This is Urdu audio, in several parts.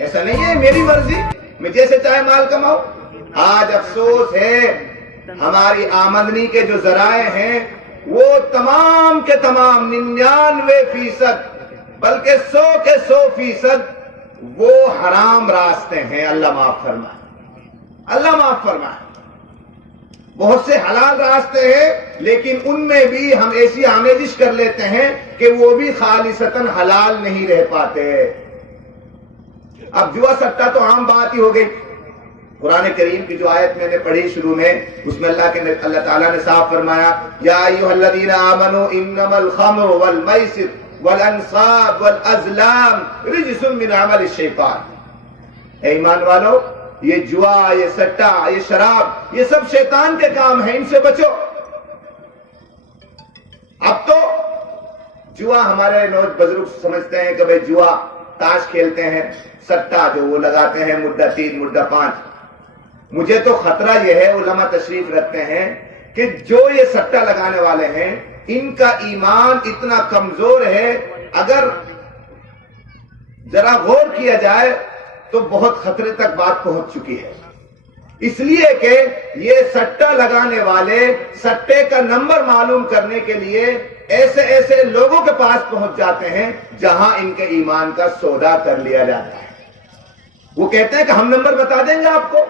ایسا نہیں ہے میری مرضی میں جیسے چاہے مال کماؤ. آج افسوس ہے ہماری آمدنی کے جو ذرائع ہیں وہ تمام کے تمام 99% بلکہ 100 کے 100% وہ حرام راستے ہیں. اللہ معاف فرمائے, اللہ معاف فرمائے. بہت سے حلال راستے ہیں لیکن ان میں بھی ہم ایسی آمیزش کر لیتے ہیں کہ وہ بھی خالصتاً حلال نہیں رہ پاتے. اب جوا سٹا تو عام بات ہی ہو گئی. قرآن کریم کی جو آیت میں نے پڑھی شروع میں, اس میں اللہ تعالیٰ نے صاف فرمایا یا ایھا الذین آمنوا انما الخمر والمیسر والانصاب والازلام رجس من عمل الشیطان. اے ایمان والو, یہ جوا, یہ سٹا, یہ شراب, یہ سب شیطان کے کام ہیں, ان سے بچو. اب تو جوا ہمارے بزرگ سمجھتے ہیں کہ بھئی جوا تاش کھیلتے ہیں, سٹا جو وہ لگاتے ہیں مدہ 3 مدہ 5. مجھے تو خطرہ یہ ہے, علماء تشریف رکھتے ہیں کہ جو یہ سٹا لگانے والے ہیں ان کا ایمان اتنا کمزور ہے, اگر ذرا غور کیا جائے تو بہت خطرے تک بات پہنچ چکی ہے. اس لیے کہ یہ سٹا لگانے والے سٹے کا نمبر معلوم کرنے کے لیے ایسے ایسے لوگوں کے پاس پہنچ جاتے ہیں جہاں ان کے ایمان کا سودا کر لیا جاتا ہے. وہ کہتے ہیں کہ ہم نمبر بتا دیں گے آپ کو,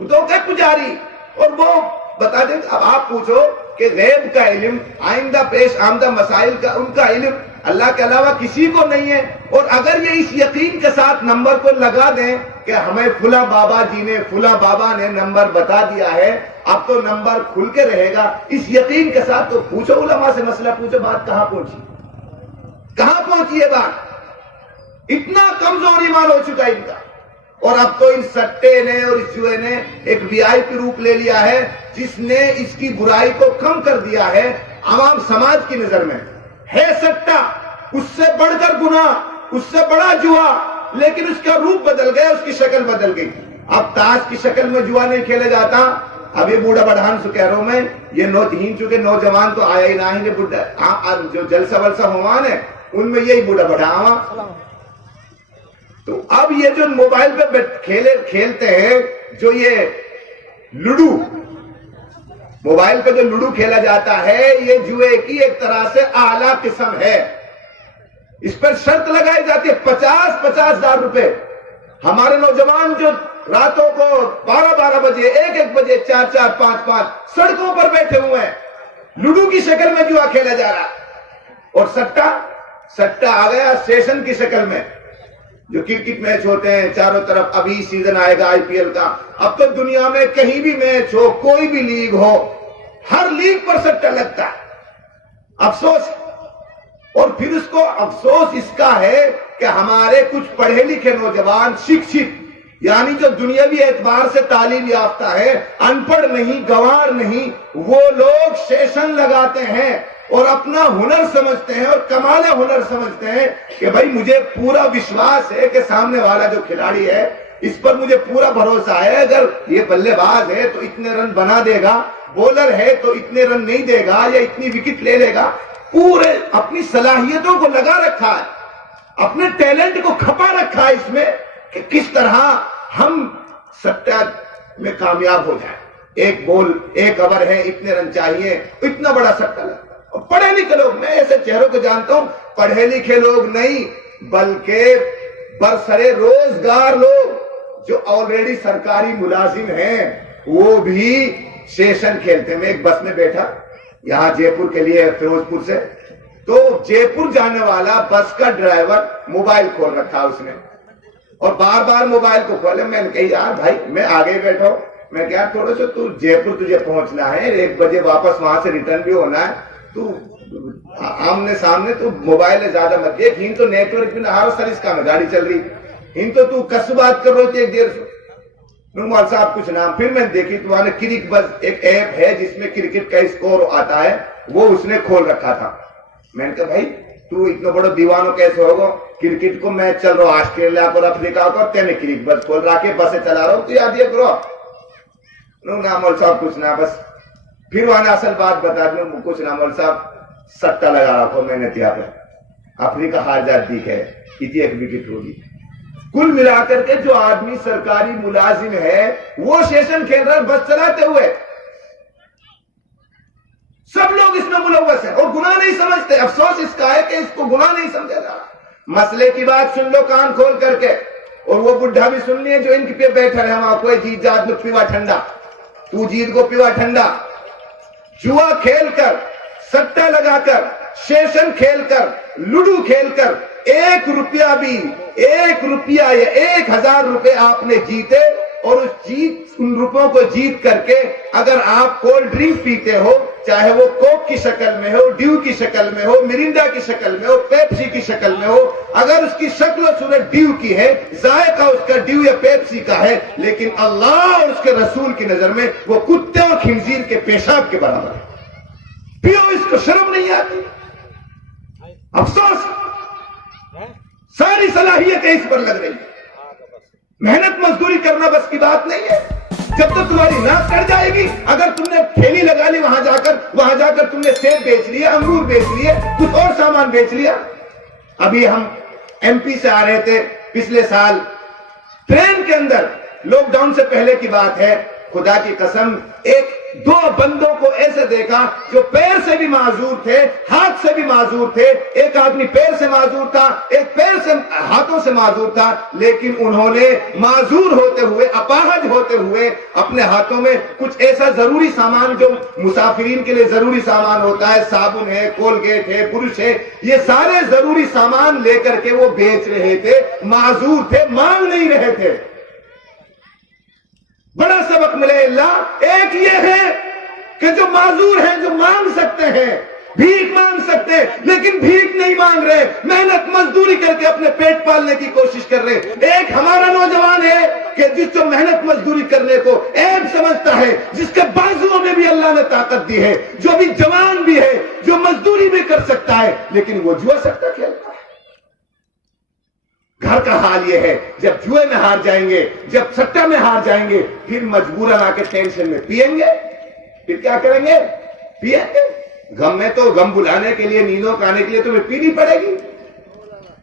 تو کہ پجاری, اور وہ بتا دیں گے. اب آپ پوچھو کہ غیب کا علم, آئندہ پیش آمدہ مسائل کا ان کا علم اللہ کے علاوہ کسی کو نہیں ہے, اور اگر یہ اس یقین کے ساتھ نمبر کو لگا دیں کہ ہمیں فلاں بابا جی نے, فلاں بابا نے نمبر بتا دیا ہے, اب تو نمبر کھل کے رہے گا, اس یقین کے ساتھ, تو پوچھو علماء سے مسئلہ پوچھو, بات کہاں پہنچی, کہاں پہنچی ہے بات. اتنا کمزور ایمان ہو چکا ان کا. اور اب تو ان سٹے نے اور اس جوئے نے ایک وی آئی پی روپ لے لیا ہے جس نے اس کی برائی کو کم کر دیا ہے عوام سماج کی نظر میں. ہے سٹا, اس سے بڑھ کر گناہ, اس سے بڑا جوا, لیکن اس کا روپ بدل گیا, اس کی شکل بدل گئی. اب تاش کی شکل میں جوا نہیں کھیلا جاتا. اب یہ بوڑھا بڑھان سو کہہ رہا ہوں میں, یہ چونکہ نوجوان تو آیا ہی نہ ہی, بوڑھا جو جلسہ ولسہ ہوان ہے ان میں یہی بوڑھا بڑھا آوا. تو اب یہ جو موبائل پہ کھیلتے ہیں, جو یہ لڈو, موبائل پہ جو لڈو کھیلا جاتا ہے, یہ جوئے کی ایک طرح سے اعلیٰ قسم ہے. اس پر شرط لگائی جاتی ہے 50,000 ہزار روپے. ہمارے نوجوان جو راتوں کو 12 بجے, 1 بجے, 4 5 سڑکوں پر بیٹھے ہوئے ہیں, لڈو کی شکل میں جوا کھیلا جا رہا ہے. اور سٹا آ گیا اسٹیشن کی شکل میں. جو کرکٹ میچ ہوتے ہیں چاروں طرف, ابھی سیزن آئے گا آئی پی ایل کا, اب تو دنیا میں کہیں بھی میچ ہو, کوئی بھی لیگ ہو, ہر لیگ پر سٹا لگتا ہے. افسوس, اور پھر اس کو افسوس اس کا ہے کہ ہمارے کچھ پڑھے لکھے نوجوان, شکشت یعنی جو دنیاوی اعتبار سے تعلیم یافتہ ہے, ان پڑھ نہیں, گوار نہیں, وہ لوگ سیشن لگاتے ہیں اور اپنا ہنر سمجھتے ہیں اور کمال ہنر سمجھتے ہیں کہ بھائی مجھے پورا وشواس ہے کہ سامنے والا جو کھلاڑی ہے اس پر مجھے پورا بھروسہ ہے, اگر یہ بلے باز ہے تو اتنے رن بنا دے گا, بولر ہے تو اتنے رن نہیں دے گا یا اتنی وکٹ لے لے گا. پورے اپنی صلاحیتوں کو لگا رکھا ہے, اپنے ٹیلنٹ کو کھپا رکھا ہے اس میں کہ کس طرح ہم سٹا میں کامیاب ہو جائیں. 1 بال 1 اوور ہے, اتنے رن چاہیے, اتنا بڑا سٹا لگتا. پڑھے لکھے لوگ, میں ایسے چہروں کو جانتا ہوں, پڑھے لکھے لوگ نہیں بلکہ برسرے روزگار لوگ جو آلریڈی سرکاری ملازم ہیں وہ بھی سیشن کھیلتے ہیں. میں ایک بس میں بیٹھا یہاں جے پور کے لیے فیروز پور سے, تو جے پور جانے والا بس کا ڈرائیور موبائل کھول رکھا اس نے, اور بار بار موبائل کو کھولے. میں نے کہا یار بھائی میں آگے بیٹھا ہوں, میں کہا تھوڑا سا تو جے پور تجھے پہنچنا ہے, 1 بجے واپس وہاں سے ریٹرن بھی ہونا ہے, تو آمنے سامنے تو موبائل زیادہ مت دیکھ, ہن تو نیٹ ورک بھی نہ ہر سروس کا میں گاڑی چل رہی, ہن تو کس بات کر رہے تھے 1 دیر سے. مول صاحب کچھ نام, پھر میں نے دیکھی تو وہاں کرک بس ایک ایپ ہے جس میں کرکٹ کا اسکور آتا ہے, وہ اس نے کھول رکھا تھا. میں نے کہا بھائی تو اتنا بڑا دیوانو کیسے ہوگا, کرکٹ کو میچ چل رہا آسٹریلیا کو افریقہ کو, تینے کرک بس کھول رہا کے بسیں چلا رہا ہوں, تو یاد یہ کرو نا مول صاحب کچھ نہ. بس پھر وہاں اصل بات بتا دوں, کچھ نہ مول صاحب سٹا لگا رکھو میں نے تیا پہ, افریقہ ہار جات دی ہے, اتنی 1 وکٹ ہوگی. کل ملا کر کے جو آدمی سرکاری ملازم ہے وہ شیشن کھیل رہا ہے بس چلاتے ہوئے. سب لوگ اس میں ملوث ہیں اور گناہ نہیں سمجھتے. افسوس اس کا ہے کہ اس کو گناہ نہیں سمجھا جا رہا. مسئلے کی بات سن لو کان کھول کر کے, اور وہ بڈھا بھی سن لیے جو ان پہ بیٹھا رہے. ہم کوئی جیت جات لو پیوا ٹھنڈا, تو جیت کو پیوا ٹھنڈا. جوا کھیل کر, سٹا لگا کر, شیشن کھیل کر, لڈو کھیل کر 1 روپیہ بھی, 1 روپیہ یا 1000 روپے آپ نے جیتے, اور ان روپوں کو جیت کر کے اگر آپ کولڈ ڈرنک پیتے ہو, چاہے وہ کوک کی شکل میں ہو, ڈیو کی شکل میں ہو, مرینڈا کی شکل میں ہو, پیپسی کی شکل میں ہو, اگر اس کی شکل و صورت ڈیو کی ہے, ذائقہ اس کا ڈیو یا پیپسی کا ہے, لیکن اللہ اور اس کے رسول کی نظر میں وہ کتے اور خنزیر کے پیشاب کے برابر ہے. پیو, اس کو شرم نہیں آتی. افسوس ساری صلاحیتیں اس پر لگ رہی ہیں. محنت مزدوری کرنا بس کی بات نہیں ہے. جب تک تمہاری ناک کٹ جائے گی, اگر تم نے ٹھیلی لگا لی وہاں جا کر تم نے سیب بیچ لیے, انگور بیچ لیے, کچھ اور سامان بیچ لیا. ابھی ہم ایم پی سے آ رہے تھے پچھلے سال, ٹرین کے اندر لاک ڈاؤن سے پہلے کی بات ہے, خدا کی قسم 2 بندوں کو ایسے دیکھا جو پیر سے بھی معذور تھے, ہاتھ سے بھی معذور تھے. ایک آدمی پیر سے معذور تھا, ایک پیر سے ہاتھوں سے معذور تھا, لیکن انہوں نے معذور ہوتے ہوئے, اپاہج ہوتے ہوئے اپنے ہاتھوں میں کچھ ایسا ضروری سامان جو مسافرین کے لیے ضروری سامان ہوتا ہے, صابن ہے, کولگیٹ ہے, برش ہے, یہ سارے ضروری سامان لے کر کے وہ بیچ رہے تھے. معذور تھے, مانگ نہیں رہے تھے. بڑا سبق ملے اللہ. ایک یہ ہے کہ جو معذور ہیں, جو مانگ سکتے ہیں, بھیک مانگ سکتے ہیں, لیکن بھیک نہیں مانگ رہے, محنت مزدوری کر کے اپنے پیٹ پالنے کی کوشش کر رہے. ایک ہمارا نوجوان ہے کہ جس جو محنت مزدوری کرنے کو عیب سمجھتا ہے, جس کے بازوؤں میں بھی اللہ نے طاقت دی ہے, جو ابھی جوان بھی ہے, جو مزدوری بھی کر سکتا ہے, لیکن وہ جوا سکتا کھیلتا ہے. گھر کا حال یہ ہے, جب جوئے میں ہار جائیں گے, جب سٹا میں ہار جائیں گے, پھر مجبوراً آ کے ٹینشن میں پیئیں گے. پھر کیا کریں گے؟ پیئیں گے. غم میں تو غم بلانے کے لیے, نیندوں کھانے کے لیے تمہیں پینی پڑے گی.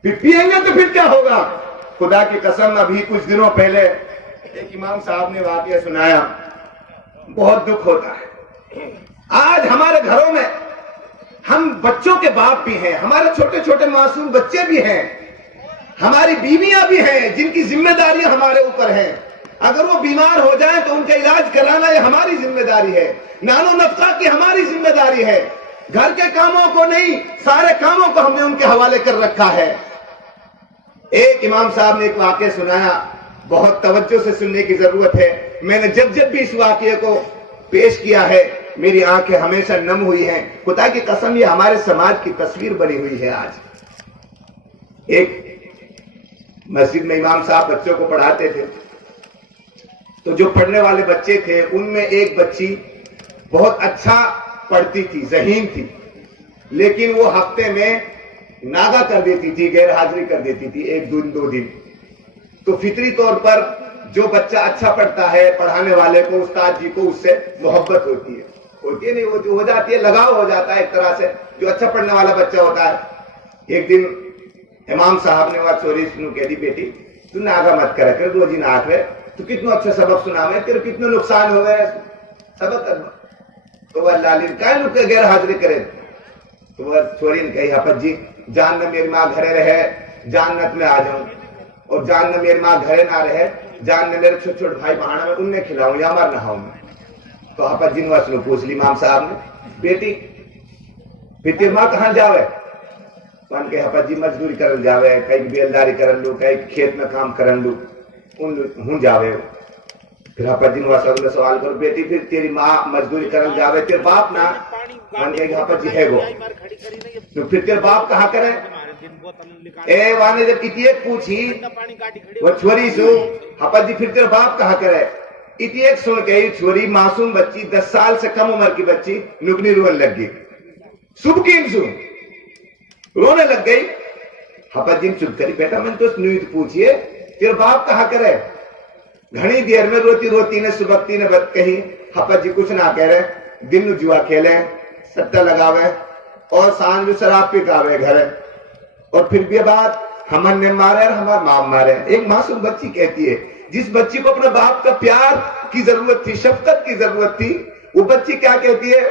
پھر پیئیں گے تو پھر کیا ہوگا؟ خدا کی قسم, ابھی کچھ دنوں پہلے ایک امام صاحب نے واقعہ سنایا, بہت دکھ ہوتا ہے. آج ہمارے گھروں میں ہم بچوں کے باپ بھی ہیں, ہمارے چھوٹے چھوٹے معصوم بچے بھی ہیں, ہماری بیویاں بھی ہیں جن کی ذمہ داریاں ہمارے اوپر ہیں. اگر وہ بیمار ہو جائیں تو ان کا علاج کرانا یہ ہماری ذمہ داری ہے. نان و نفقہ کی ہماری ذمہ داری ہے. گھر کے کاموں کو نہیں, سارے کاموں کو ہم نے ان کے حوالے کر رکھا ہے. ایک امام صاحب نے ایک واقعہ سنایا, بہت توجہ سے سننے کی ضرورت ہے. میں نے جب بھی اس واقعے کو پیش کیا ہے, میری آنکھیں ہمیشہ نم ہوئی ہیں. خدا کی قسم یہ ہمارے سماج کی تصویر بنی ہوئی ہے. آج ایک مسجد میں امام صاحب بچوں کو پڑھاتے تھے, تو جو پڑھنے والے بچے تھے ان میں ایک بچی بہت اچھا پڑھتی تھی, ذہین تھی, لیکن وہ ہفتے میں ناغہ کر دیتی تھی, غیر حاضری کر دیتی تھی 1-2 دن. تو فطری طور پر جو بچہ اچھا پڑھتا ہے, پڑھانے والے کو, استاد جی کو اس سے محبت ہوتی ہے نہیں, وہ ہو جاتی ہے, لگاؤ ہو جاتا ہے ایک طرح سے, جو اچھا پڑھنے والا بچہ ہوتا ہے. ایک دن امام صاحب نے وہاں چوری سنو کہہ دی, بیٹی تو ناغہ مت کرا کر, 2 دن آٹھ رہے, تو کتنا اچھا سبق سنا میں, تیرے کتنے نقصان ہو گئے سبق کرنا. تو وہ اللہ کائیں لوگ غیر حاضری کرے. تو وہ چوری نے کہی, حافظ جی جان نہ میری ماں گھرے رہے, جانت میں آ جاؤں, اور جان نہ میری ماں گھرے نہ رہے, جان نہ میرے چھوٹے چھوٹے بھائی بہانا میں انہیں کھلاؤں یا مر نہاؤں میں. تو حافظ جی نے واسنو پوچھ لی امام صاحب نے, بیٹی پھر تیری ماں کہاں جاوے؟ پان کے حافظ جی مزدوری کرل جاوے, کئی بیلداری کرن لو, کئی کھیت میں کام کرن لو, ہوں جاوے. پھر حافظ جی نے سوال کرو, بیٹی پھر تیری ماں مزدوری کرل جاوے, تیرے باپ نہ؟ پان کے حافظ جی ہے گو. تو پھر تیرے باپ کہاں کرے؟ اے وانے جب اتیک پوچھی وہ چھوری سو, حافظ جی پھر تیرے باپ کہاں کرے؟ اتیک سن کے چھوری معصوم بچی, 10 سال سے کم عمر کی بچی نگنی رونے لگ گئی, سبکین سو رونے لگ گئی. حافظ جی چپ کری, بیٹا میں تو نیت پوچھئے تیرے باپ کہاں کرے؟ گھنی دیر میں روتی روتی نے سبکتی نے بات کہی, حافظ جی کچھ نہ کہہ رہے, دن جوا کھیلے, سٹا لگاوے, اور سانج شراب پی کاوے گھر. اور پھر بھی بات ہم نے مارے اور ہمارا باپ مارے. ایک معصوم بچی کہتی ہے, جس بچی کو اپنے باپ کا پیار کی ضرورت تھی, شفقت کی ضرورت تھی, وہ بچی کیا کہتی ہے,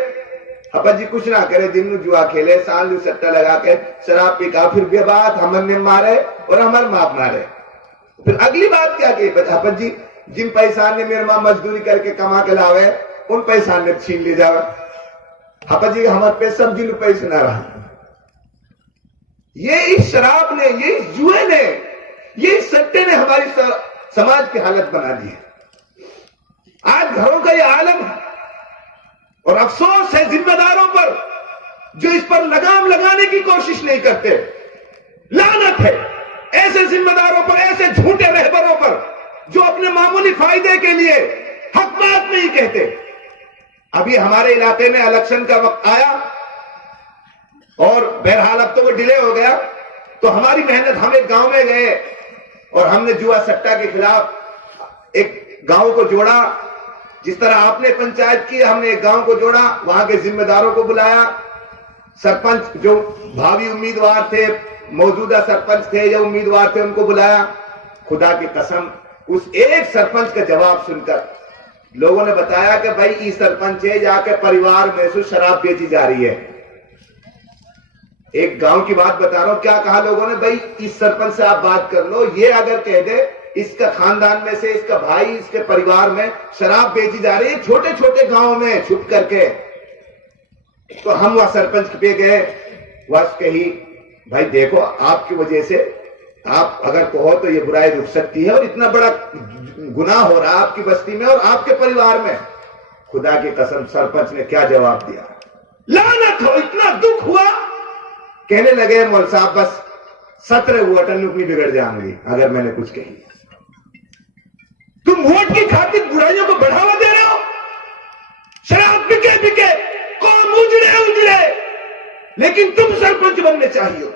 ابا جی کچھ نہ کرے, دن میں جوا کھیلے, سال سٹا لگا کے شراب پی کا, پھر بھی بات ہم نے مارے اور ہمارے باپ مارے. پھر اگلی بات کیا کہ ابا جی جن پیسان نے میرے ماں مزدوری کر کے کما کے لاوے ان پیسان نے چھین لے جاوے. ابا جی ہمارے پہ سب جن پیسے نہ رہا. یہ اس شراب نے, یہ اس جوئے نے, یہ اس سٹے نے ہماری سماج کی حالت بنا دی ہے. آج گھروں کا یہ عالم ہے, اور افسوس ہے ذمہ داروں پر جو اس پر لگام لگانے کی کوشش نہیں کرتے. لعنت ہے ایسے ذمہ داروں پر, ایسے جھوٹے رہبروں پر جو اپنے معمولی فائدے کے لیے حق بات نہیں کہتے. ابھی ہمارے علاقے میں الیکشن کا وقت آیا اور بہرحال اب تو وہ ڈیلے ہو گیا, تو ہماری محنت, ہم ایک گاؤں میں گئے اور ہم نے جوا سٹا کے خلاف ایک گاؤں کو جوڑا. جس طرح آپ نے پنچایت کی, ہم نے ایک گاؤں کو جوڑا, وہاں کے ذمہ داروں کو بلایا, سرپنچ جو بھاوی امیدوار تھے, موجودہ سرپنچ تھے یا امیدوار تھے, ان کو بلایا. خدا کی قسم اس ایک سرپنچ کا جواب سن کر لوگوں نے بتایا کہ بھائی یہ سرپنچ ہے, جا کے پریوار میں سے شراب بیچی جا رہی ہے. ایک گاؤں کی بات بتا رہا ہوں, کیا کہا لوگوں نے, بھائی اس سرپنچ سے آپ بات کر لو, یہ اگر کہہ دے اس کا خاندان میں سے, اس کا بھائی, اس کے پریوار میں شراب بیچی جا رہی ہے چھوٹے چھوٹے گاؤں میں چھپ کر کے, تو ہم وہاں سرپنچ پہ گئے. واسطے کہی بھائی دیکھو آپ کی وجہ سے, آپ اگر کہو تو یہ برائی رک سکتی ہے, اور اتنا بڑا گناہ ہو رہا آپ کی بستی میں اور آپ کے پریوار میں. خدا کی قسم سرپنچ نے کیا جواب دیا, لعنت ہو, اتنا دکھ ہوا. کہنے لگے مول صاحب بس 17 ووٹ نہیں بگڑ جائیں گی اگر میں نے کچھ کہی. تم ووٹ کی خاطر برائیوں کو بڑھاوا دے رہے ہو, شراب بکے بکے, قوم اجڑے, لیکن تم سرپنچ بننے چاہیے.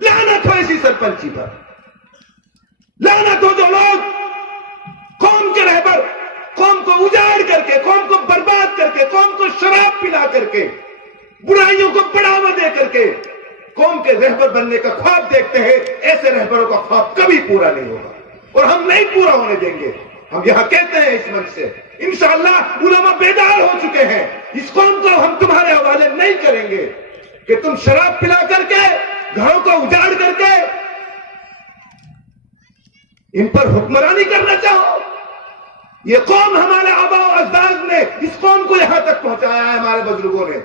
لعنت ہو ایسی سرپنچی پر, لعنت ہو جو لوگ قوم کے رہبر, قوم کو اجاڑ کر کے, قوم کو برباد کر کے, قوم کو شراب پلا کر کے, برائیوں کو بڑھاوا دے کر کے قوم کے رہبر بننے کا خواب دیکھتے ہیں. ایسے رہبروں کا خواب کبھی پورا نہیں ہوگا اور ہم نہیں پورا ہونے دیں گے. ہم یہاں کہتے ہیں اس منچ سے, انشاءاللہ علماء بیدار ہو چکے ہیں, اس قوم کو ہم تمہارے حوالے نہیں کریں گے کہ تم شراب پلا کر کے, گھروں کو اجاڑ کر کے ان پر حکمرانی کرنا چاہو. یہ قوم ہمارے آباء و اجداد نے اس قوم کو یہاں تک پہنچایا ہے, ہمارے بزرگوں نے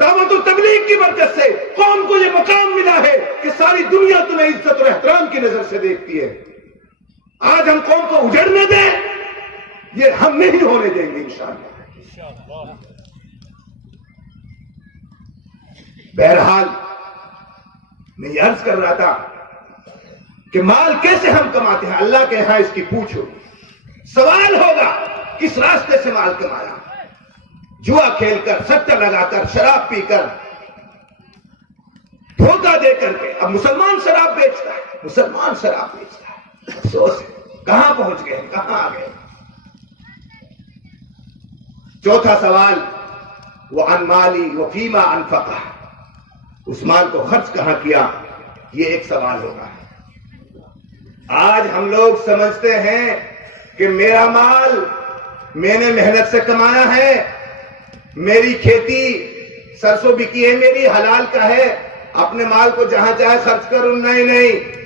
دعوت و تبلیغ کی برکت سے قوم کو یہ مقام ملا ہے کہ ساری دنیا تمہیں عزت اور احترام کی نظر سے دیکھتی ہے. آج ہم قوم کو اجڑنے دیں, یہ ہم نہیں ہونے دیں گے انشاءاللہ. بہرحال میں یہ عرض کر رہا تھا کہ مال کیسے ہم کماتے ہیں, اللہ کے ہاں اس کی پوچھو. سوال ہوگا کس راستے سے مال کمایا, جوا کھیل کر, سٹا لگا کر, شراب پی کر, دھوکہ دے کر کے. اب مسلمان شراب بیچتا ہے, مسلمان شراب بیچتا ہے. افسوس ہے کہاں پہنچ گئے, کہاں آ گئے. چوتھا سوال, وعن مالی وفیما انفقہ, اس مال کو خرچ کہاں کیا, یہ ایک سوال ہوگا. آج ہم لوگ سمجھتے ہیں کہ میرا مال میں نے محنت سے کمایا ہے, میری کھیتی سرسوں بکی ہے, میری حلال کا ہے, اپنے مال کو جہاں چاہے خرچ کروں. نہیں نہیں,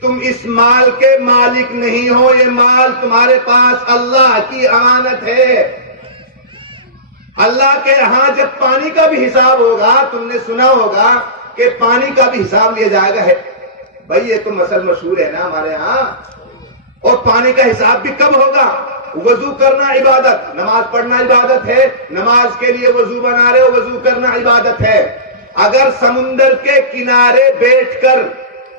تم اس مال کے مالک نہیں ہو, یہ مال تمہارے پاس اللہ کی امانت ہے. اللہ کے ہاں جب پانی کا بھی حساب ہوگا, تم نے سنا ہوگا کہ پانی کا بھی حساب لیا جائے گا. ہے بھائی یہ تو مسئلہ مشہور ہے نا ہمارے ہاں. اور پانی کا حساب بھی کب ہوگا, وضو کرنا عبادت, نماز پڑھنا عبادت ہے, نماز کے لیے وضو بنا رہے ہو, وضو کرنا عبادت ہے. اگر سمندر کے کنارے بیٹھ کر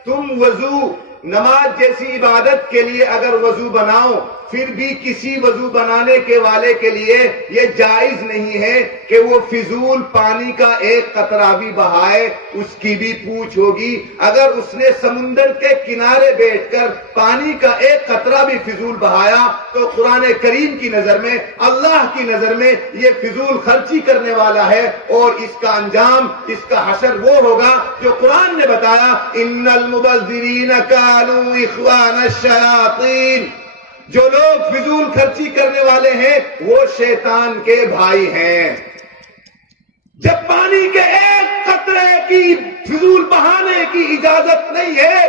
تم وضو, نماز جیسی عبادت کے لیے اگر وضو بناؤ پھر بھی کسی وضو بنانے کے والے کے لیے یہ جائز نہیں ہے کہ وہ فضول پانی کا ایک قطرہ بھی بہائے، اس کی بھی پوچھ ہوگی۔ اگر اس نے سمندر کے کنارے بیٹھ کر پانی کا ایک قطرہ بھی فضول بہایا تو قرآن کریم کی نظر میں، اللہ کی نظر میں یہ فضول خرچی کرنے والا ہے، اور اس کا انجام، اس کا حشر وہ ہوگا جو قرآن نے بتایا، ان المبذرین کانوا اخوان الشیاطین، جو لوگ فضول خرچی کرنے والے ہیں وہ شیطان کے بھائی ہیں۔ جب پانی کے ایک قطرے کی فضول بہانے کی اجازت نہیں ہے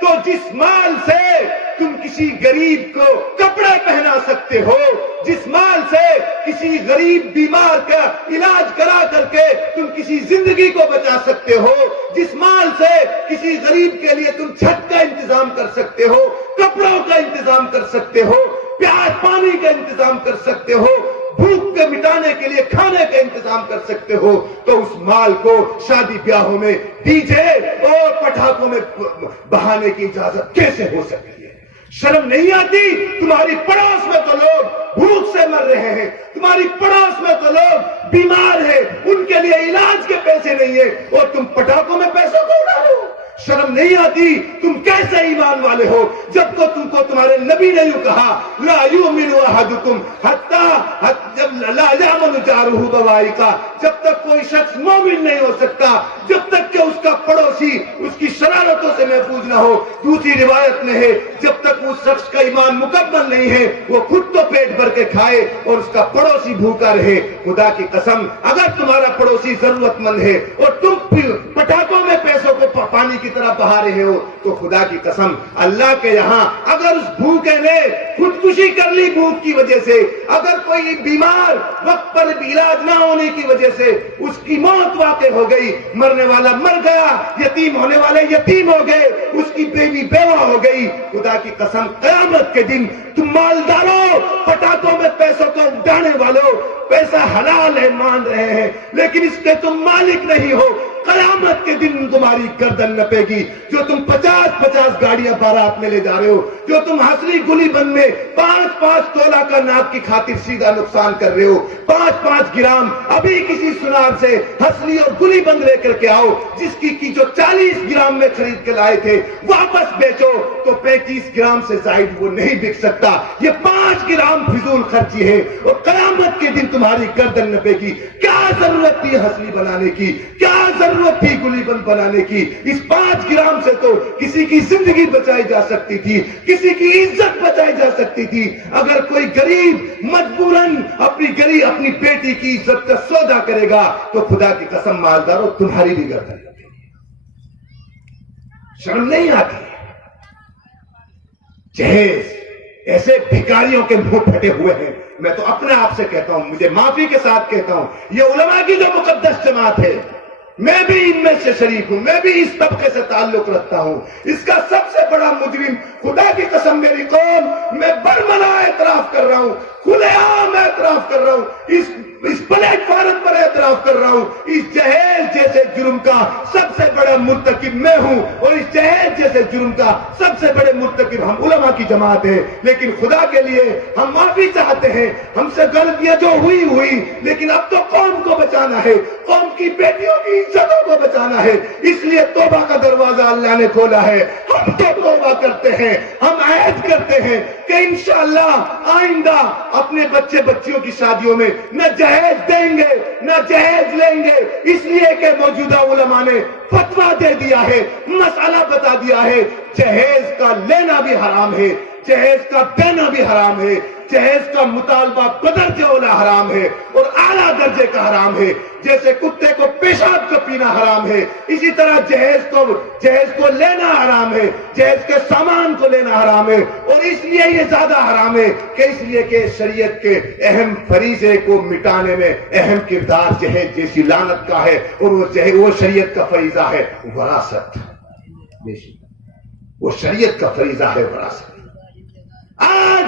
تو جس مال سے تم کسی غریب کو کپڑے پہنا سکتے ہو، جس مال سے کسی غریب بیمار کا علاج کرا کر کے تم کسی زندگی کو بچا سکتے ہو، جس مال سے کسی غریب کے لیے تم چھت کا انتظام کر سکتے ہو، کپڑوں کا انتظام کر سکتے ہو، پیاس پانی کا انتظام کر سکتے ہو، بھوک کے مٹانے کے لیے کھانے کا انتظام کر سکتے ہو، تو اس مال کو شادی بیاہوں میں، ڈی جے اور پٹاخوں میں بہانے کی اجازت کیسے ہو سکتی ہے؟ شرم نہیں آتی؟ تمہاری پڑوس میں تو لوگ بھوک سے مر رہے ہیں، تمہاری پڑوس میں تو لوگ بیمار ہیں، ان کے لیے علاج کے پیسے نہیں ہیں، اور تم پٹاخوں میں پیسوں کو اڑاؤ۔ شرم نہیں آتی؟ تم کیسے ایمان والے ہو جب تو تم کو تمہارے نبی نے یوں کہا، لا یؤمن احدکم حتی لا یامن جارہ بوائقہ، جب تک کوئی شخص مومن نہیں ہو سکتا جب تک کہ اس کا پڑوسی اس کی شرارتوں سے محفوظ نہ ہو۔ دوسری روایت میں ہے، جب تک اس شخص کا ایمان مکمل نہیں ہے وہ خود تو پیٹ بھر کے کھائے اور اس کا پڑوسی بھوکا رہے۔ خدا کی قسم، اگر تمہارا پڑوسی ضرورت مند ہے اور تم پٹاخوں میں پیسوں کو پانی کی طرح بہا رہے ہو تو خدا کی قسم، اللہ کے یہاں اگر اس بھوکے نے خودکشی کر لی بھوک کی وجہ سے، اگر کوئی بیمار وقت پر علاج نہ ہونے کی وجہ سے اس کی موت واقع ہو گئی، مرنے والا مر گیا، یتیم ہونے والے یتیم ہو گئے، اس کی بیوی بیوہ ہو گئی، خدا کی قسم قیامت کے دن تم مالداروں، پٹاخوں میں پیسوں کو اڑانے والوں، پیسہ حلال ہے مان رہے ہیں لیکن اس کے تم مالک نہیں ہو، قیامت کے دن تمہاری گردن نپے گی۔ جو تم 50 گاڑیاں بارات میں لے جا رہے ہو، جو تم ہسلی گلی بند میں 5 تولہ کا ناپ کی خاطر سیدھا نقصان کر رہے ہو، 5 گرام ابھی کسی سنار سے ہسلی اور گلی بند لے کر کے آؤ، جس کی جو 40 گرام میں خرید کے لائے تھے واپس بیچو تو 35 گرام سے زائد وہ نہیں بک سکتا۔ یہ 5 گرام فضول خرچی ہے اور قیامت کے دن تمہاری گردن نپے گی۔ کیا ضرورت تھی ہسلی بنانے کی؟ کیا ضرورت تھی گلی بند بنانے کی؟ اس 5 گرام سے تو کسی کی زندگی بچائی جا سکتی تھی، کسی کی عزت بچائی جا سکتی تھی۔ اگر کوئی غریب مجبوراً اپنی بیٹی کی عزت کا سودا کرے گا تو خدا کی قسم مالداروں تمہاری بھی گردن لگے گی۔ شرم نہیں آتی؟ جہیز ایسے بھکاریوں کے منہ پھٹے ہوئے ہیں، میں تو اپنے آپ سے کہتا ہوں، مجھے معافی کے ساتھ کہتا ہوں، یہ علماء کی جو مقدس جماعت ہے، میں بھی ان میں سے شریک ہوں، میں بھی اس طبقے سے تعلق رکھتا ہوں۔ اس کا سب سے بڑا مجرم، خدا کی قسم میری قوم، میں برملا اعتراف کر رہا ہوں، کھلے عام اعتراف کر رہا ہوں، اس پلیٹ فارم پر اعتراف کر رہا ہوں، اس جہیز جیسے جرم کا سب سے بڑا مرتکب میں ہوں، اور اس جہیز جیسے جرم کا سب سے بڑے مرتکب ہم علماء کی جماعت ہے۔ لیکن خدا کے لیے ہم معافی چاہتے ہیں، ہم سے غلطیاں جو ہوئی، لیکن اب تو قوم کو بچانا ہے، قوم کی بیٹیوں کی عزتوں کو بچانا ہے، اس لیے توبہ کا دروازہ اللہ نے کھولا ہے۔ ہم تو توبہ کرتے ہیں، ہم عہد کرتے ہیں کہ انشاءاللہ آئندہ اپنے بچیوں کی شادیوں میں نہ جہیز دیں گے نہ جہیز لیں گے، اس لیے کہ موجودہ علماء نے فتویٰ دے دیا ہے، مسئلہ بتا دیا ہے، جہیز کا لینا بھی حرام ہے، جہیز کا دینا بھی حرام ہے، جہیز کا مطالبہ بدرجہ اولا حرام ہے اور اعلیٰ درجے کا حرام ہے۔ جیسے کتے کو پیشاب کا پینا حرام ہے، اسی طرح جہیز کو لینا حرام ہے، جہیز کے سامان کو لینا حرام ہے، اور اس لیے یہ زیادہ حرام ہے کہ اس لیے کہ شریعت کے اہم فریضے کو مٹانے میں اہم کردار جہیز جیسی لعنت کا ہے، اور وہ شریعت کا فریضہ ہے وراثت، وہ شریعت کا فریضہ ہے وراثت۔ آج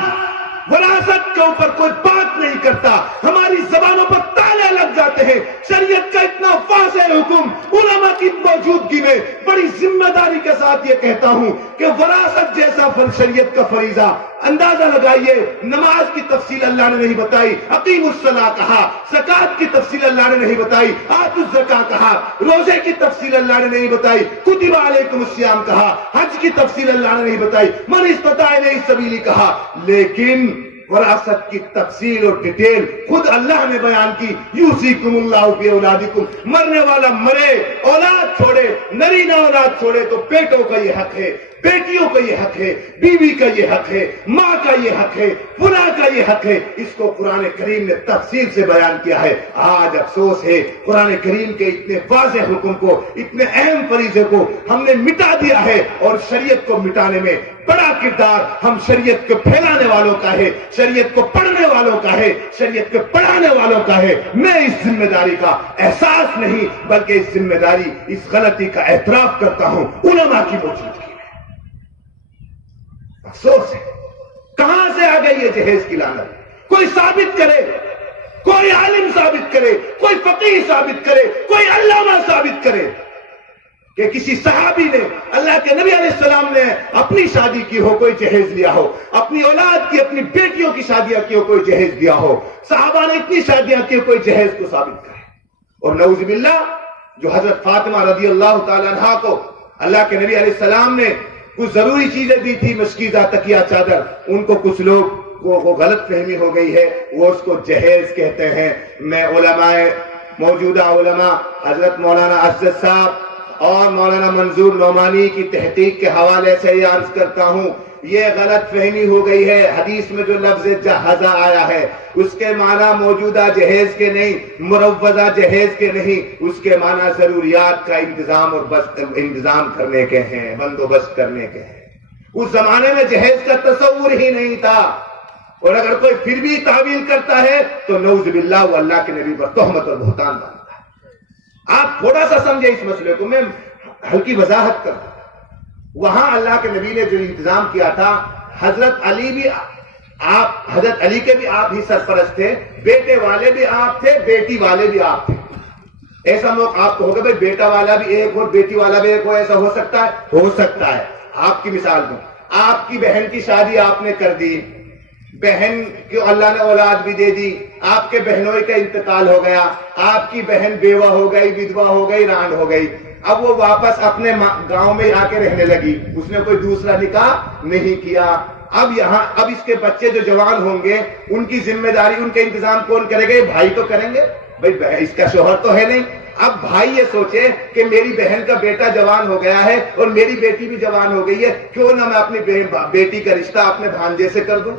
وراثت کے اوپر کوئی بات نہیں کرتا، ہماری زبانوں پر تالے لگ جاتے ہیں۔ شریعت کا اتنا واضح حکم، علماء کی موجودگی میں بڑی ذمہ داری کے ساتھ یہ کہتا ہوں کہ وراثت جیسا شریعت کا فریضہ اندازہ لگائیے، نماز کی تفصیل اللہ نے نہیں بتائی، اقیم الصلاۃ کہا، زکات کی تفصیل اللہ نے نہیں بتائی، آتوا الزکاۃ کہا، روزے کی تفصیل اللہ نے نہیں بتائی، کتب علیکم الصیام کہا، حج کی تفصیل اللہ نے نہیں بتائی، من استطاع الیہ سبیل کہا، لیکن وراثت کی تفصیل اور ڈیٹیل خود اللہ نے بیان کی۔ یوصیکم اللہ فی اولادکم، مرنے والا مرے، اولاد چھوڑے، نرینہ اولاد چھوڑے تو بیٹوں کا یہ حق ہے، بیٹیوں کا یہ حق ہے، بیوی کا یہ حق ہے، ماں کا یہ حق ہے، فلاں کا یہ حق ہے۔ اس کو قرآن کریم نے تفصیل سے بیان کیا ہے۔ آج افسوس ہے قرآن کریم کے اتنے واضح حکم کو، اتنے اہم فریضے کو ہم نے مٹا دیا ہے، اور شریعت کو مٹانے میں بڑا کردار ہم شریعت کو پھیلانے والوں کا ہے، شریعت کو پڑھنے والوں کا ہے، شریعت کو پڑھانے والوں کا ہے۔ میں اس ذمہ داری کا احساس نہیں بلکہ اس ذمہ داری، اس غلطی کا اعتراف کرتا ہوں علماء کی موجودگی میں۔ افسوس ہے کہاں سے آ گئی یہ جہیز کی لعنت؟ کوئی ثابت کرے، کوئی عالم ثابت کرے، کوئی فقیہ ثابت کرے، کوئی علامہ ثابت کرے کہ کسی صحابی نے، اللہ کے نبی علیہ السلام نے اپنی شادی کی ہو کوئی جہیز لیا ہو، اپنی اولاد کی، اپنی بیٹیوں کی شادیاں کی ہو کوئی جہیز دیا ہو، صحابہ نے اتنی شادیاں کی کوئی جہیز کو ثابت کرے۔ اور نعوذ باللہ جو حضرت فاطمہ رضی اللہ تعالی عنہا کو اللہ کے نبی علیہ السلام نے کچھ ضروری چیزیں دی تھی، مشکیزہ، تکیہ، چادر، ان کو کچھ لوگ کو غلط فہمی ہو گئی ہے، وہ اس کو جہیز کہتے ہیں۔ میں علماء، موجودہ علماء حضرت مولانا اسد صاحب اور مولانا منظور نعمانی کی تحقیق کے حوالے سے یہ عرض کرتا ہوں، یہ غلط فہمی ہو گئی ہے۔ حدیث میں جو لفظ جہزہ آیا ہے اس کے معنی موجودہ جہیز کے نہیں، مروضہ جہیز کے نہیں، اس کے معنی ضروریات کا انتظام اور انتظام کرنے کے ہیں، بندوبست کرنے کے ہیں۔ اس زمانے میں جہیز کا تصور ہی نہیں تھا، اور اگر کوئی پھر بھی تعویل کرتا ہے تو نعوذ باللہ وہ اللہ کے نبی پر تہمت اور بہتان باندھتا ہے۔ آپ تھوڑا سا سمجھے اس مسئلے کو، میں ہلکی وضاحت کرتا ہوں۔ وہاں اللہ کے نبی نے جو انتظام کیا تھا، حضرت علی بھی حضرت علی کے بھی آپ ہی سرپرست تھے، بیٹے والے بھی آپ تھے، بیٹی والے بھی آپ تھے۔ ایسا موقع آپ کو ہوگا بھائی بیٹا والا بھی ایک اور بیٹی والا بھی ایک ہو، ایسا ہو سکتا ہے؟ ہو سکتا ہے۔ آپ کی مثال دوں، آپ کی بہن کی شادی آپ نے کر دی، بہن کو اللہ نے اولاد بھی دے دی، آپ کے بہنوئی کا انتقال ہو گیا، آپ کی بہن بیوہ ہو گئی، ودوا ہو گئی، رانڈ ہو گئی، اب وہ واپس اپنے گاؤں میں آ کے رہنے لگی، اس نے کوئی دوسرا نکاح نہیں کیا۔ اب اس کے بچے جو جوان ہوں گے ان کی ذمہ داری، ان کا انتظام کون کرے گا؟ بھائی تو کریں گے، بھائی اس کا شوہر تو ہے نہیں۔ اب بھائی یہ سوچے کہ میری بہن کا بیٹا جوان ہو گیا ہے اور میری بیٹی بھی جوان ہو گئی ہے، کیوں نہ میں اپنی بیٹی کا رشتہ اپنے بھانجے سے کر دوں۔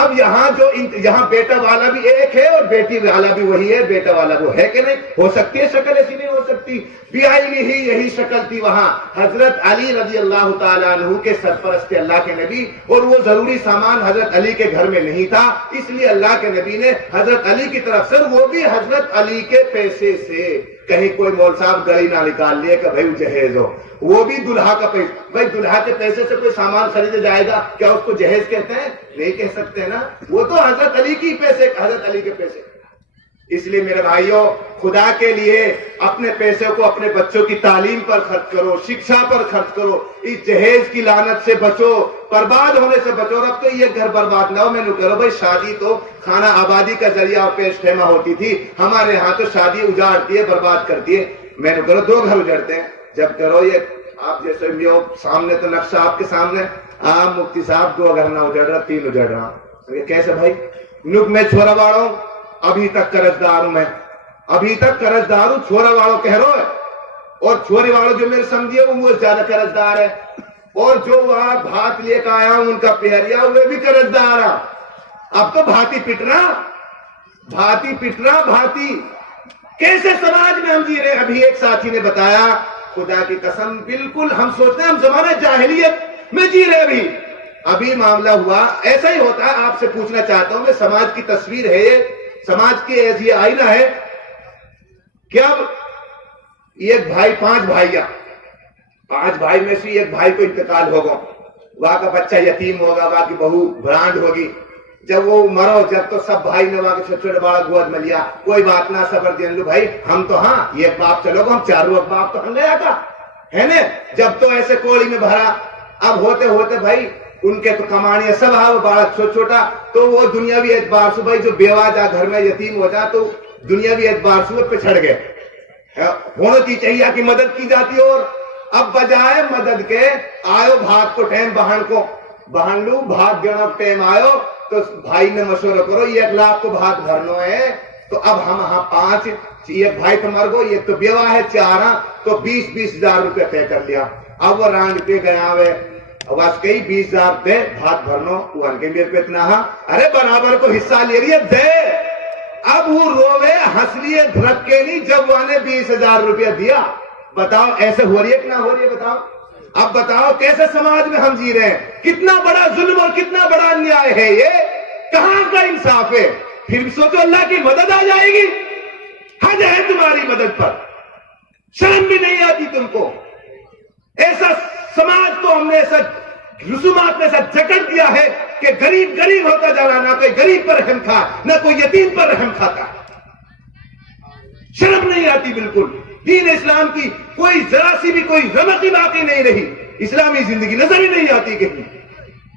اب یہاں بیٹا والا بھی ایک ہے اور بیٹی والا بھی وہی ہے، بیٹا والا وہ ہے کہ نہیں؟ ہو سکتی ہے شکل ایسی نہیں ہو سکتی؟ بیائی ہی یہی شکل تھی وہاں، حضرت علی رضی اللہ تعالیٰ عنہ کے سرپرست اللہ کے نبی، اور وہ ضروری سامان حضرت علی کے گھر میں نہیں تھا، اس لیے اللہ کے نبی نے حضرت علی کی طرف سے، وہ بھی حضرت علی کے پیسے سے، کہیں کوئی مول صاحب گڑی نہ نکال لیے کہ بھائی جہیز ہو، وہ بھی دلہا کا پیسہ، بھائی دلہا کے پیسے سے کوئی سامان خریدا جائے گا، کیا اس کو جہیز کہتے ہیں؟ نہیں کہہ سکتے نا، وہ تو حضرت علی کی پیسے، حضرت علی کے پیسے۔ اس لیے میرے بھائیوں، خدا کے لیے اپنے پیسے کو اپنے بچوں کی تعلیم پر خرچ کرو، شکشا پر خرچ کرو، اس جہیز کی لعنت سے بچو، برباد ہونے سے بچو۔ اب تو یہ گھر برباد نہ ہو، میں نے کرو بھائی شادی تو خانہ آبادی کا ذریعہ اور پیش خیمہ ہوتی تھی، ہمارے ہاں تو شادی اجاڑتی ہے، برباد کرتی ہے۔ میں نے کرو 2 گھر اجڑتے ہیں، جب کرو یہ آپ جیسے سامنے تو نقشہ آپ کے سامنے، آپ مفتی صاحب 2 گھر نہ اجڑ رہا، 3 اجڑ رہا، کیسے بھائی؟ میں چھوڑا واڑا ہوں، ابھی تک قرض دار ہوں، میں ابھی تک قرض دار ہوں، چھوڑا واڑوں کہہ رہو ہے، اور چھوڑے والوں جو میرے سمجھے وہ زیادہ قرض دار ہے، اور جو وہاں بھات لے کے آیا ہوں ان کا پہریا وہ بھی قرض دار ہے۔ اب تو بھاتی پٹنا بھاتی کیسے سماج میں ہم جی رہے؟ ابھی ایک ساتھی نے بتایا، خدا کی قسم بالکل ہم سوچتے ہیں ہم زمانہ جاہلیت میں جی رہے۔ ابھی معاملہ ہوا، ایسا ہی ہوتا ہے، آپ سے پوچھنا چاہتا ہوں میں، سماج کی تصویر ہے یہ، سماج کی ایسی آئینہ ہے کہ اب ایک بھائی، 5 بھائیاں، 5 بھائی میں سے ایک بھائی کو انتقال ہوگا، وہاں کا بچہ یتیم ہوگا، وہاں کی بہو برانڈ ہوگی، جب وہ مرو جب تو سب بھائی نے وہاں کے چھوٹے چھوٹے بڑا گود میں لیا, کوئی بات نہ صبر دین لو بھائی, ہم تو ہاں یہ ایک باپ چلو گا, ہم چاروں ایک باپ تو ہم گیا تھا ہے نا. جب تو ایسے کوڑی میں بھرا, اب ہوتے ہوتے بھائی ان کے تو کمانیاں سب ہاں بڑا چھوٹا چھوٹا, تو وہ دنیاوی اعتبار سے بھائی جو بیوہ جا گھر میں یتیم ہو جا تو دنیاوی اعتبار سے وہ پچھڑ گئے. ہونا چاہیے کہ مدد کی جاتی, اور اب بجائے مدد کے آئو بھاگ کو ٹائم بہن کو بہن لو بھاگ گنا ٹائم آئو, تو بھائی نے مشورہ کرو 1 لاکھ کو بھاگ بھرنا ہے, تو اب ہم ہاں 5, ایک بھائی تو مر گو, ایک تو بیوہ ہے 4, تو 20-20 ہزار روپے طے کر لیا. اب وہ رانگ پہ گیا ہوئے بس کئی 20,000 دے بھاگ بھرنو, وہ ان کے میرے پہ اتنا ہاں ارے برابر کو حصہ لے رہی ہے دے. اب وہ روے ہنس لیے دھڑک کے نہیں جب وہ نے 20,000 روپیہ دیا. بتاؤ ایسے ہو رہی ہے کہ نہ ہو رہی ہے بتاؤ. اب بتاؤ کیسے سماج میں ہم جی رہے ہیں, کتنا بڑا ظلم اور کتنا بڑا انیائے ہے یہ, کہاں کا انصاف ہے. پھر سوچو اللہ کی مدد آ جائے گی, حد ہے تمہاری مدد پر, شرم بھی نہیں آتی تم کو. ایسا سماج کو ہم نے ایسا رسومات میں ایسا جکڑ دیا ہے کہ غریب غریب ہوتا جا رہا, نہ کوئی غریب پر رحم کھا نہ کوئی یتیم پر رحم کھاتا. شرم نہیں آتی بالکل. دین اسلام کی کوئی ذرا سی بھی کوئی رمقی باقی نہیں رہی, اسلامی زندگی نظر ہی نہیں آتی کہیں.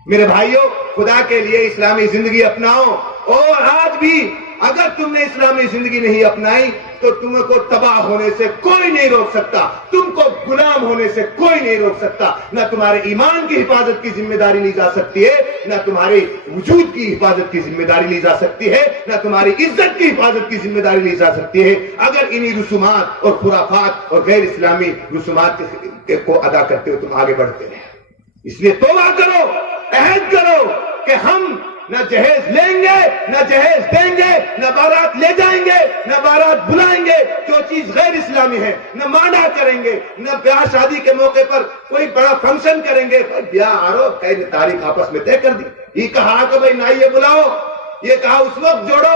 میرے بھائیوں خدا کے لیے اسلامی زندگی اپناؤ, اور آج بھی اگر تم نے اسلامی زندگی نہیں اپنائی تو تم کو تباہ ہونے سے کوئی نہیں روک سکتا, تم کو غلام ہونے سے کوئی نہیں روک سکتا. نہ تمہارے ایمان کی حفاظت کی ذمہ داری لی جا سکتی ہے, نہ تمہارے وجود کی حفاظت کی ذمہ داری لی جا سکتی ہے, نہ تمہاری عزت کی حفاظت کی ذمہ داری لی جا سکتی ہے اگر انہی رسومات اور خرافات اور غیر اسلامی رسومات کو ادا کرتے ہو تم آگے بڑھتے ہیں. اس لیے توبہ کرو, عہد کرو کہ ہم نہ جہیز لیں گے, نہ جہیز دیں گے, نہ بارات لے جائیں گے, نہ بارات بلائیں گے جو چیز غیر اسلامی ہے, نہ مانا کریں گے, نہ بیاہ شادی کے موقع پر کوئی بڑا فنکشن کریں گے. بیاہ آرو کئی نے تاریخ آپس میں طے کر دی, یہ کہا کہ بھائی نہ یہ بلاؤ, یہ کہا اس وقت جوڑو.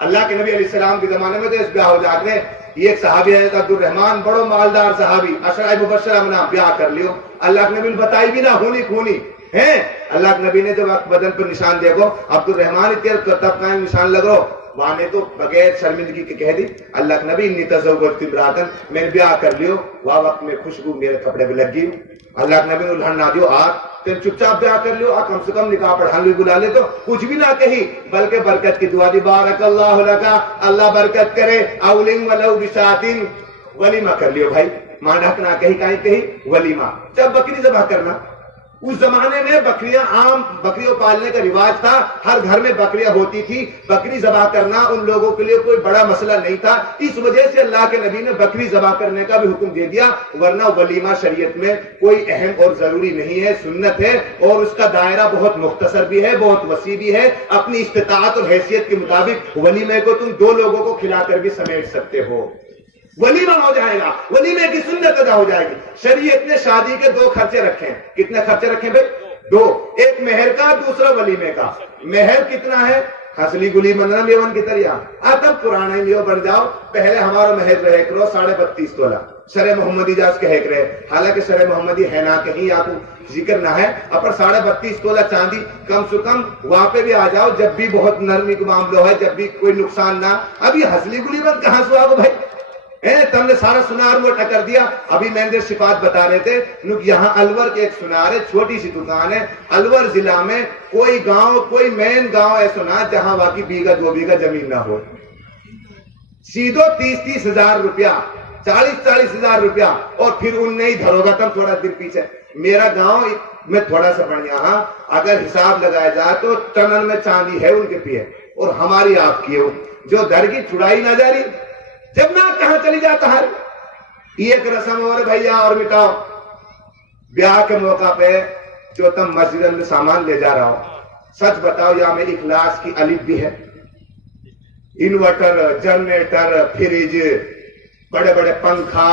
اللہ کے نبی علیہ السلام کے زمانے میں تو اس بیاہ ہو جاتے ہیں. یہ ایک صحابی ہے عبد الرحمان, بڑو مالدار صحابی, عشرہ مبشرہ میں نام بیاہ کر لیو. اللہ کے نبی نے بتائی بھی نہ ہونی کھونی ہے. اللہ کے نبی نے جب بدن پر نشان دیکھو عبد الرحمان تب کا نشان لگو, وہاں نے تو بغیر شرمندگی کے کہہ دی اللہ کے نبی انی تزوجت امرأۃ, میں نے بیاہ کر لیو, وہ وقت میں خوشبو میرے کپڑے پہ لگ گئی. اللہ کے نبی نے الہن نہ دیو, تم چپ چاپ بیاہ کر لیو, کم سے کم نکاح پڑھانے بھی بلا لے, تو کچھ بھی نہ کہی بلکہ برکت کی دعا دی, بارک اللہ لکا, اللہ برکت کرے, اولن ولو بشاتن, ولیمہ کر لیو بھائی. ماں ڈھک نہ کہی, کہیں کہی ولیمہ. جب بکری ذبح کرنا, اس زمانے میں بکریاں عام بکریوں پالنے کا رواج تھا, ہر گھر میں بکریاں ہوتی تھی, بکری ذبح کرنا ان لوگوں کے لیے کوئی بڑا مسئلہ نہیں تھا. اس وجہ سے اللہ کے نبی نے بکری ذبح کرنے کا بھی حکم دے دیا, ورنہ ولیمہ شریعت میں کوئی اہم اور ضروری نہیں ہے, سنت ہے, اور اس کا دائرہ بہت مختصر بھی ہے, بہت وسیع بھی ہے. اپنی استطاعت اور حیثیت کے مطابق ولیمے کو تم 2 لوگوں کو کھلا کر بھی سمیٹ سکتے ہو, ولیمہ ہو جائے گا, ولیمے کی سنت ادا ہو جائے گی. شریعت نے شادی کے 2 خرچے رکھے ہیں. کتنے خرچے رکھے بھائی؟ 2, ایک مہر کا, دوسرا ولیمے کا. مہر کتنا ہے؟ خسلی گلی بندنا بیون کی طرح, تب پرانا لیو بن جاؤ. پہلے ہمارا مہر رہے کرو 32.5 تولہ, شرع محمدی جاز کہے کرے, حالانکہ شرع محمدی ہے نہ کہیں یا کو ذکر نہ ہے, پر 32.5 تولہ چاندی کم سے کم وہاں پہ بھی آ جاؤ جب بھی بہت نرمی کا معاملہ ہے, جب بھی کوئی نقصان نہ. ابھی ہسلی گلی بند کہاں سے آگو بھائی, تم نے سارا سنار وہ ٹکر دیا. ابھی میں نے صفات بتا رہے تھے, یہاں الور کے ایک سنار ہے, چھوٹی سی دکان ہے. الور ضلع میں کوئی گاؤں, کوئی مین گاؤں ایسا نہ جہاں واقعی 2 بیگھہ زمین نہ ہو. سیدھو 30 ہزار روپیہ, 40 ہزار روپیہ, اور پھر ان نے ہی دھرو گا. تم تھوڑا دن پیچھے میرا گاؤں میں تھوڑا سا بڑھیا, ہاں اگر حساب لگایا جائے تو ٹنل میں چاندی ہے ان کے پیے, اور ہماری آپ کی ہے, جو گھر کی چھڑائی نہ جاری, جب نہ کہاں چلی جاتا ہے. یہ ایک رسم اور بھیا اور مٹاؤ. بیاہ کے موقع پہ جو تم مسجد میں سامان لے جا رہا ہو, سچ بتاؤ یا میری اخلاص کی الف بھی ہے؟ انورٹر, جنریٹر, فریج, بڑے بڑے پنکھا,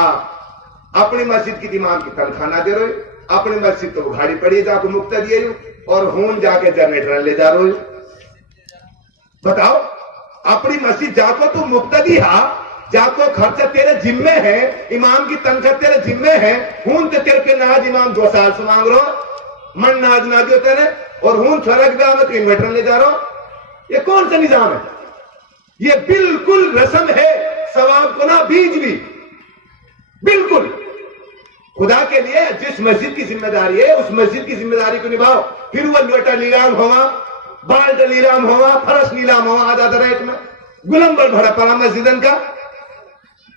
اپنی مسجد کی امام کی تنخواہ نہ دے رہے, اپنی مسجد تو گھاڑی پڑی جا کو مقتدی ہے, اور ہون جا کے جنریٹر لے جا رہے. بتاؤ, اپنی مسجد جا کو تو مقتدی ہاں, جا کو خرچہ تیرے ذمے ہے, امام کی تنخواہ تیرے ذمے ہے, ہون تے تیرے کے ناج امام 2 سال سے مانگ رہو, من ناج نہ دیو تیرے, اور ہون چھوڑا کے بیاہ میں تو انورٹر لے جا رہو. یہ کون سا نظام ہے؟ یہ بالکل رسم ہے، ثواب کو نہ بیج بھی، بالکل خدا کے لیے جس مسجد کی ذمہ داری ہے اس مسجد کی ذمہ داری کو نبھاؤ. پھر وہ لوٹا نیلام ہوا، بالٹا نیلام ہوا، فرش نیلام ہوا، آدھا ریٹ میں گلمبر بھرا پڑا مسجدن کا.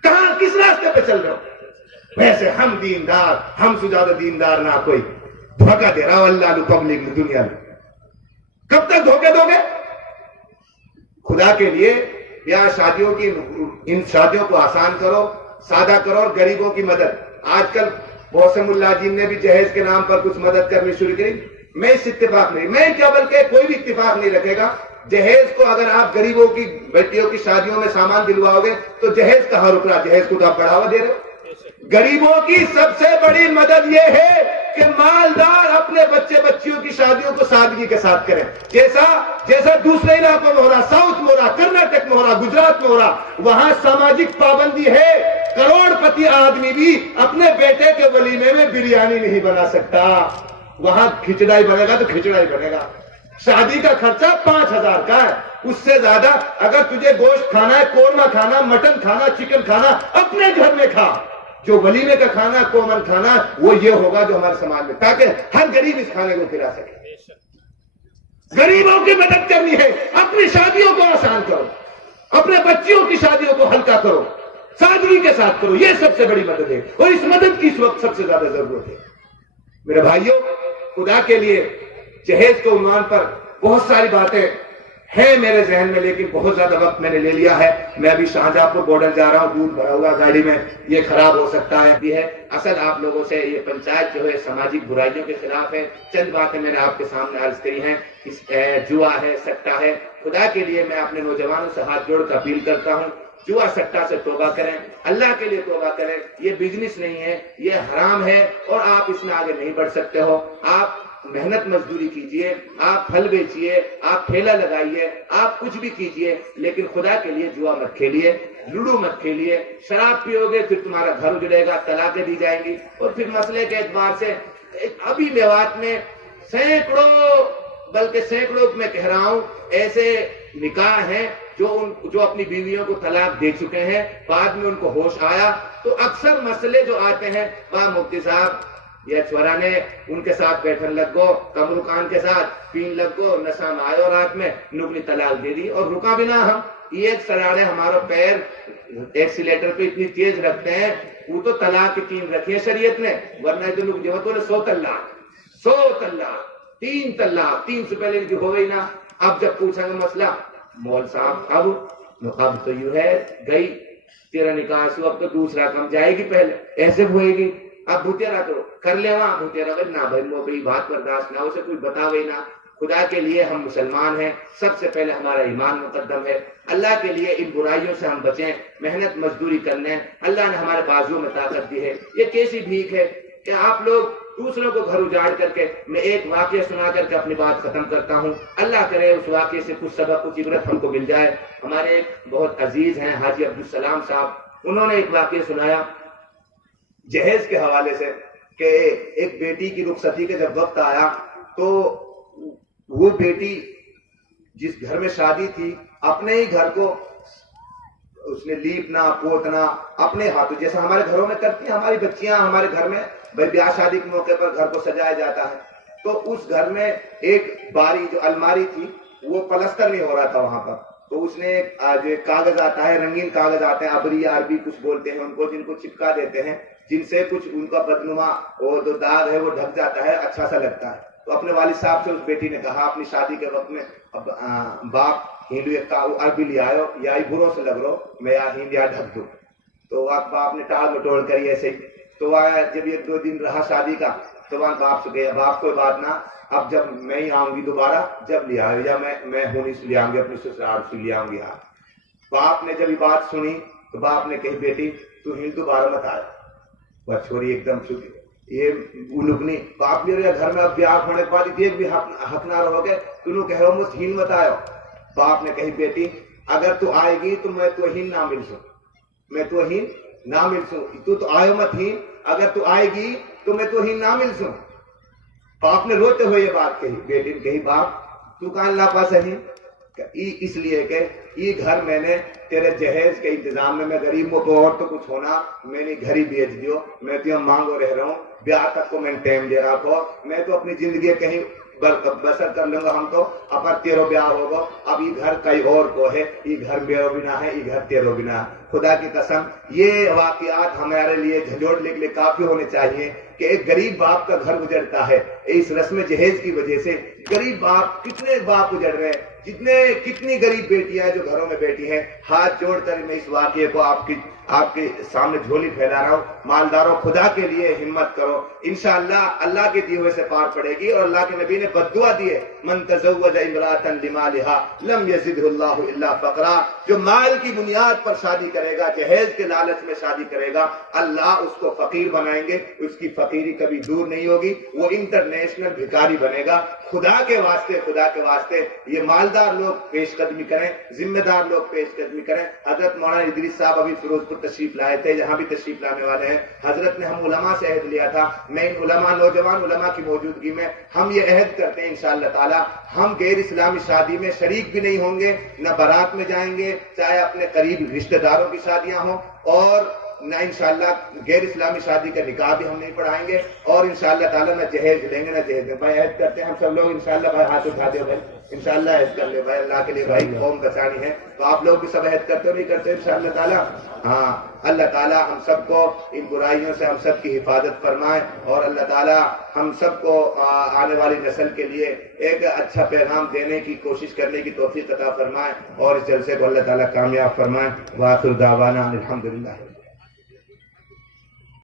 کہاں کس راستے پہ چل رہے ہو؟ ویسے ہم دیندار، ہم سے زیادہ دیندار نہ کوئی. دھوکہ دے رہا اللہ پبلک دنیا میں. کب تک دھوکے دو گے؟ خدا کے لیے بیاہ شادیوں کی ان شادیوں کو آسان کرو، سادہ کرو، اور غریبوں کی مدد. آج کل موسم اللہ جی نے بھی جہیز کے نام پر کچھ مدد کرنی شروع کی. میں اس اتفاق نہیں، میں کیا بلکہ کوئی بھی اتفاق نہیں رکھے گا. جہیز کو اگر آپ غریبوں کی بیٹیوں کی شادیوں میں سامان دلواؤ گے تو جہیز کہاں رک رہا؟ جہیز کو تو آپ بڑھاوا دے رہے ہو. غریبوں کی سب سے بڑی مدد یہ ہے کہ مالدار اپنے بچے بچیوں کی شادیوں کو سادگی کے ساتھ کریں، جیسا دوسرے علاقوں میں ہو رہا، ساؤتھ میں ہو رہا، کرناٹک میں ہو رہا، گجرات میں ہو رہا. وہاں سماجک پابندی ہے. کروڑ پتی آدمی بھی اپنے بیٹے کے ولیمے میں بریانی نہیں بنا سکتا. وہاں کھچڑا ہی بنے گا تو کھچڑا ہی بنے گا. شادی کا خرچہ 5,000 کا ہے، اس سے زیادہ اگر تجھے گوشت کھانا ہے، قورمہ کھانا، مٹن کھانا، چکن کھانا، اپنے گھر میں کھا. جو ولیمے کا کھانا، کومن کھانا، وہ یہ ہوگا جو ہمارے سماج میں، تاکہ ہر غریب اس کھانے کو کھلا سکے. غریبوں کی مدد کرنی ہے. اپنی شادیوں کو آسان کرو، اپنے بچیوں کی شادیوں کو ہلکا کرو، سادگی کے ساتھ کرو. یہ سب سے بڑی مدد ہے، اور اس مدد کی اس وقت سب سے زیادہ ضرورت ہے. میرے بھائیوں، خدا کے لیے جہیز کے عنوان پر بہت ساری باتیں ہیں میرے ذہن میں، لیکن بہت زیادہ وقت میں نے لے لیا ہے. میں ابھی شاہجہاں پور بارڈر جا رہا ہوں، دودھ بھرا ہوا گاڑی میں، یہ خراب ہو سکتا ہے بھی ہے. اصل آپ لوگوں سے یہ پنچایت جو ہے سماجک برائیوں کے خلاف ہے. چند باتیں میں نے آپ کے سامنے عرض کری ہیں. جوا ہے، سٹا ہے. خدا کے لیے میں اپنے نوجوانوں سے ہاتھ جوڑ کر اپیل کرتا ہوں، جوا سٹا سے توبہ کریں، اللہ کے لیے توبہ کریں. یہ بزنس نہیں ہے، یہ حرام ہے، اور آپ اس میں آگے نہیں بڑھ سکتے ہو. آپ محنت مزدوری کیجئے، آپ پھل بیچیے، آپ ٹھیلا لگائیے، آپ کچھ بھی کیجئے، لیکن خدا کے لیے جوا مت کھیلیے، لوڈو مت کھیلیے. شراب پیو گے پھر تمہارا گھر اجڑے گا، طلاقیں دی جائیں گی. اور پھر مسئلے کے اعتبار سے ابھی میوات میں سینکڑوں میں کہہ رہا ہوں ایسے نکاح ہیں جو اپنی بیویوں کو طلاق دے چکے ہیں، بعد میں ان کو ہوش آیا تو اکثر مسئلے جو آتے ہیں، واہ مفتی صاحب یا چھورانے ان کے ساتھ بیٹھن لگ گو، کمرکان کے ساتھ پین لگ گو، نشہ میں آئے اور رات میں نگنی طلاق دے دی. اور رکا بھی نہ ہم، ایک سراڑے ہمارا پیر ایکسیلیٹر پہ اتنی تیز رکھتے ہیں، وہ تو طلاق کی 3 رکھی ہے شریعت نے، ورنہ جو لوگ جو 100 طلاق 3 طلاق 3 سے پہلے ان کی ہو گئی نا. اب جب پوچھا گا مسئلہ، مول صاحب اب تو یوں ہے گئی تیرا نکاح سے، اب تو دوسرا کم جائے گی، پہلے ایسے ہوئے گی. اب بھوتیرا تو کر لے وہاں بھوتیرا نہ بھائی موبی بات برداشت نہ اسے کوئی بتاوے نہ. خدا کے لیے ہم مسلمان ہیں، سب سے پہلے ہمارا ایمان مقدم ہے. اللہ کے لیے ان برائیوں سے ہم بچیں، محنت مزدوری کرنے. اللہ نے ہمارے بازوؤں میں طاقت دی ہے. یہ کیسی بھیک ہے کہ آپ لوگ دوسروں کو گھر اجاڑ کر کے. میں ایک واقعہ سنا کر کے اپنی بات ختم کرتا ہوں. اللہ کرے اس واقعے سے کچھ سبق کچھ عبرت ہم کو مل جائے. ہمارے ایک بہت عزیز ہیں حاجی عبدالسلام صاحب، انہوں نے ایک واقعہ سنایا جہیز کے حوالے سے کہ ایک بیٹی کی رخصتی کا جب وقت آیا تو وہ بیٹی جس گھر میں شادی تھی اپنے ہی گھر کو اس نے لیپنا پوتنا اپنے ہاتھوں، جیسا ہمارے گھروں میں کرتی ہیں ہماری بچیاں ہمارے گھر میں، بھائی بیاہ شادی کے موقع پر گھر کو سجایا جاتا ہے. تو اس گھر میں ایک باری جو الماری تھی وہ پلستر نہیں ہو رہا تھا وہاں پر. تو اس نے جو کاغذ آتا ہے، رنگین کاغذ آتے ہیں، ابری عربی کچھ بولتے ہیں ان کو، جن کو چپکا دیتے ہیں، جن سے کچھ ان کا بدنما وہ جو داغ ہے وہ ڈھک جاتا ہے، اچھا سا لگتا ہے. تو اپنے والد صاحب سے اس بیٹی نے کہا اپنی شادی کے وقت میں باپ ہندو عربی لے آئے یا بروں سے لگ رہو میں ہندیا ڈھک دوں. تو باپ نے ٹال مٹوڑ کری ایسے ہی. تو جب 1-2 دن رہا شادی کا تو وہاں باپ سے گیا، باپ کوئی بات نہ، اب جب میں ہی آؤں گی دوبارہ جب لے آؤ، یا میں ہونی سے لے آؤں گی، اپنی سسرال سے لے آؤں گی. ہاں باپ نے جب یہ بات سنی تو باپ نے کہی بیٹی تو ہند دوبارہ مت آئے. وہ چھوڑی ایک دم چکی یہ الگنی باپ لے رہے گھر میں، اب بیاہ ہونے کے بعد ایک بھی حق نہ رہو گے تنوں کہہ رہا ہوں مجھ ہند مت آئے. باپ نے کہی بیٹی اگر تو آئے گی تو میں تو ہند نہ مل سوں، میں تو ہند نہ مل سوں، تو آئے مت ہی، اگر تو آئے گی تو میں تو ہند نہ مل سوں. باپ نے روتے ہوئے یہ بات کہی. بیٹی نے کہی باپ تو کہاں اللہ پاس ہے، اس لیے کہ یہ گھر میں نے تیرے جہیز کے انتظام میں غریبوں کو اور تو کچھ ہونا میں نے گھر ہی بیچ دیو، میں تو مانگو رہ رہا ہوں، بیاہ تک کو میں ٹائم دے رہا کو، میں تو اپنی زندگی کہیں بسر کر لوں گا، ہم تو اپر تیرو بیاہ ہوگا، اب یہ گھر کئی اور کو ہے، یہ گھر میرو بنا ہے، یہ گھر تیرو بنا ہے۔ خدا کی قسم یہ واقعات ہمارے لیے جھنجھوڑ لے کے لیے کافی ہونے چاہیے کہ ایک غریب باپ کا گھر اجڑتا ہے اس رسم جہیز کی وجہ سے۔ غریب باپ، کتنے باپ اجڑ رہے ہیں، کتنی غریب بیٹیاں جو گھروں میں بیٹھی ہیں۔ ہاتھ جوڑ کر میں اس واقعے کو آپ کے سامنے جھولی پھیلا رہا ہوں، مالداروں خدا کے لیے ہمت کرو، انشاءاللہ اللہ کے دیے ہوئے سے پار پڑے گی۔ اور اللہ کے نبی نے بددعا دی ہے، من تزوج امراتا لمالها لم یزدہ اللہ الا فقرا، جو مال کی بنیاد پر شادی کرے گا، جہیز کے لالچ میں شادی کرے گا، اللہ اس کو فقیر بنائیں گے، اس کی فقیری کبھی دور نہیں ہوگی، وہ انٹرنیشنل بھکاری بنے گا۔ خدا کے واسطے یہ مالدار لوگ پیش قدمی کریں، ذمہ دار لوگ پیش قدمی کریں۔ حضرت مولانا ادریس صاحب ابھی فیروز پور تشریف لائے تھے، یہاں بھی تشریف لانے والے ہیں۔ حضرت نے ہم علماء سے عہد لیا تھا، میں ان علماء، نوجوان علماء کی موجودگی میں ہم یہ عہد کرتے ہیں انشاءاللہ تعالی ہم غیر اسلامی شادی میں شریک بھی نہیں ہوں گے، نہ بارات میں جائیں گے، چاہے اپنے قریب رشتہ داروں کی شادیاں ہوں، اور نہ انشاءاللہ غیر اسلامی شادی کا نکاح بھی ہم نہیں پڑھائیں گے، اور انشاءاللہ تعالیٰ نہ جہیز لیں گے نہ جہیز دیں۔ بھائی عہد کرتے ہیں ہم سب لوگ انشاءاللہ، بھائی ہاتھ اٹھا دے بھائی، انشاءاللہ عہد کر لے بھائی، اللہ کے لیے بھائی قوم بچانی ہے، تو آپ لوگ بھی سب عہد کرتے ہو نہیں کرتے انشاءاللہ تعالیٰ؟ ہاں، اللہ تعالیٰ ہم سب کو ان برائیوں سے ہم سب کی حفاظت فرمائے، اور اللہ تعالیٰ ہم سب کو آنے والی نسل کے لیے ایک اچھا پیغام دینے کی کوشش کرنے کی توفیق عطا فرمائے، اور اس جلسے کو اللہ تعالیٰ کامیاب فرمائے۔ وآخر دعوانا الحمدللہ۔